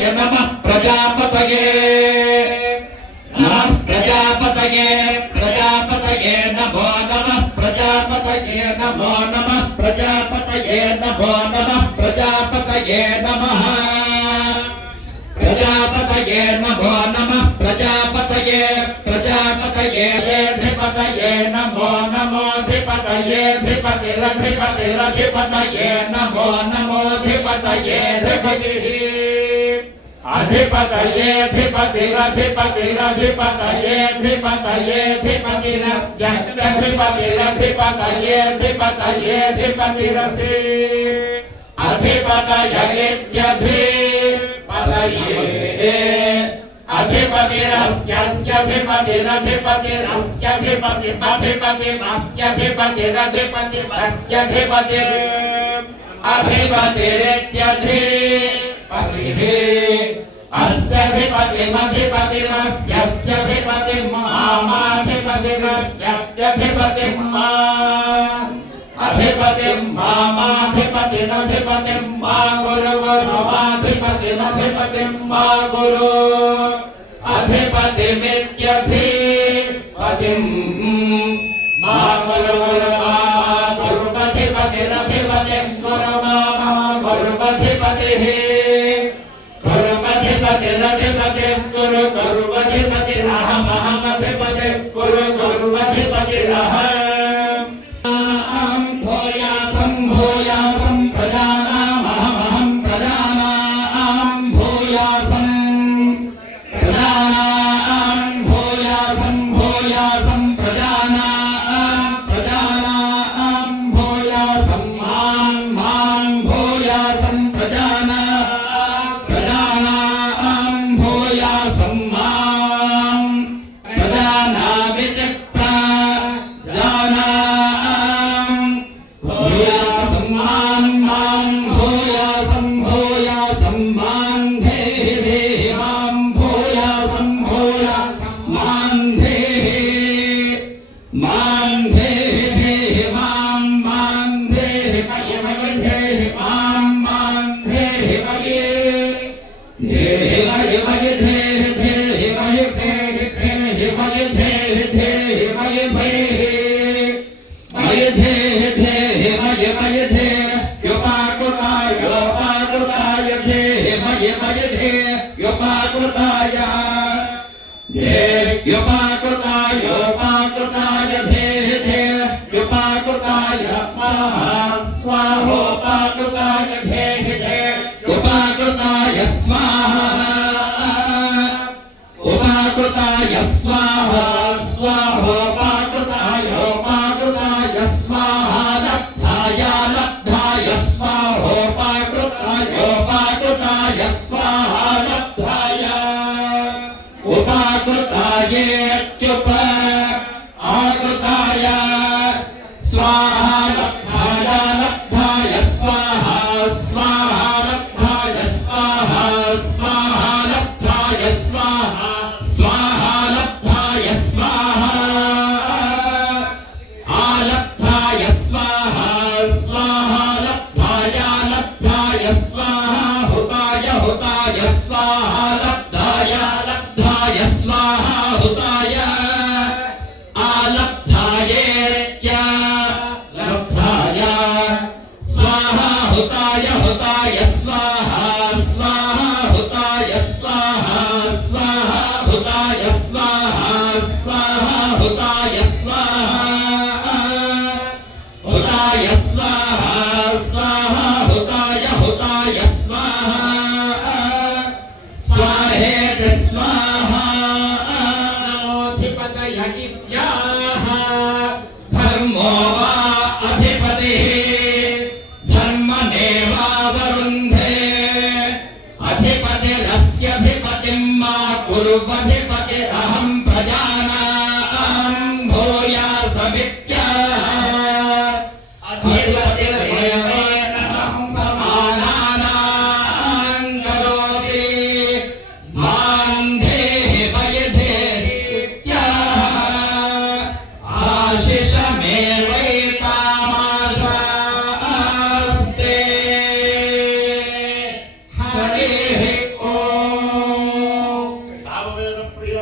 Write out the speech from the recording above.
नमः प्रजापतये नमः प्रजापतये प्रजापतये नमो नमः प्रजापतये नमो नमः प्रजापतये नमो नमः प्रजापतये नमः प्रजापतये नमो नमः प्रजापतये प्रजापतये धिपतये नमो नमो धिपतये धिपतिरधिपतिरधिपतये नमो नमो धिपतये धिपतिः अधिपतये धिपतिरधिपतिरधिपतये धिपतये धिपतिरस्य धिपतिरधिपतये धिपतये धिपतिरसि अधिपतयेत्यधि पतये अधिपतिरस्यधिपतिरधिपतिरस्यधिपतिमधिपतिमस्यधिपतिरधिपतिमस्यधिपति अधिपतिरेत्यधि पतिः अस्यधिपतिमधिपतिमस्यधिपतिमामाधिपतिरस्यधिपतिम् अधिपतिम् मामाधिपतिनधिपतिम् मा गुरु गुरुमाधिपतिनधिपतिम् मा गुरु अधिपतिमित्यधिपतिम् मा गुरु गुरुमा गुरुमधिपतिनधिपतिम् गुरु मामा गुरुमधिपतिः गुरुमधिपतिनधिपतिम् गुरु गुरुमधिपतिरहमहमधिपतिम् गुरु गुरुमधिपतिरहम् स्वाहोपाकृताय उपाकृताय स्वाहा उपाकृताय स्वाहा स्वाहोपाकृताय उपाकृताय स्वाहा लब्धाय लब्धाय स्वाहोपाकृताय उपाकृताय स्वाहा लब्धाय उपाकृताय च्युप आकृताय स्वाहा Oh ప్రియ